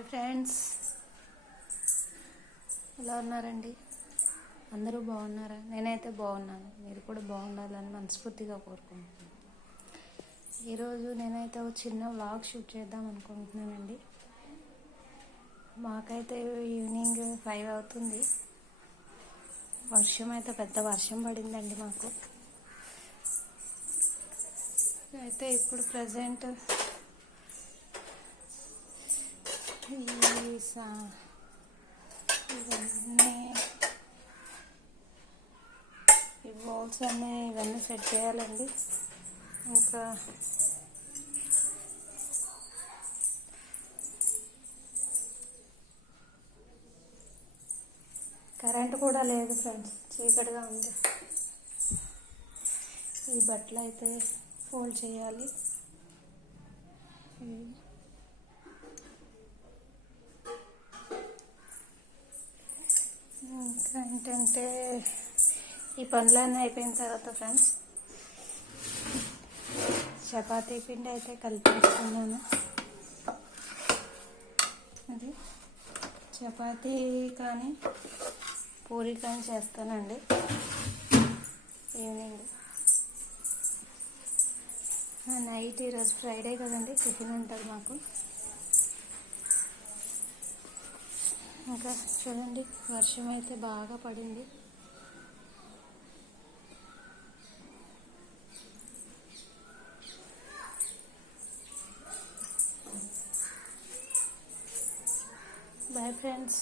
Hi friends, ఎలా ఉన్నారండి? అందరూ బాగున్నారా? నేనైతే బాగున్నాను. మీరు కూడా బాగుండాలని మనస్ఫూర్తిగా కోరుకుంటున్నాను. ఈరోజు నేనైతే ఒక చిన్న వ్లాగ్ షూట్ చేద్దాం అనుకుంటున్నానండి. మాకైతే ఈవినింగ్ 5 అవుతుంది. వర్షం అయితే పెద్ద వర్షం పడిందండి మాకు. అయితే ఇప్పుడు ప్రజెంట్ ఇవన్నీ ఈ బౌల్స్ ఇవన్నీ సెట్ చేయాలండి. ఇంకా కరెంట్ కూడా లేదు ఫ్రెండ్స్, చీకటిగా ఉంది. ఈ బట్టలు అయితే ఫోల్డ్ చేయాలి. ఇంకా ఏంటంటే ఈ పనులన్నీ అయిపోయిన తర్వాత ఫ్రెండ్స్ చపాతీ పిండి అయితే కలిపేస్తున్నాను. అది చపాతీ కానీ పూరి కానీ చేస్తానండి ఈవినింగ్. నైట్ ఈరోజు ఫ్రైడే కదండి, టిఫిన్ ఉంటుంది మాకు. ఇంకా చూడండి, వర్షం అయితే బాగా పడింది. Bye friends.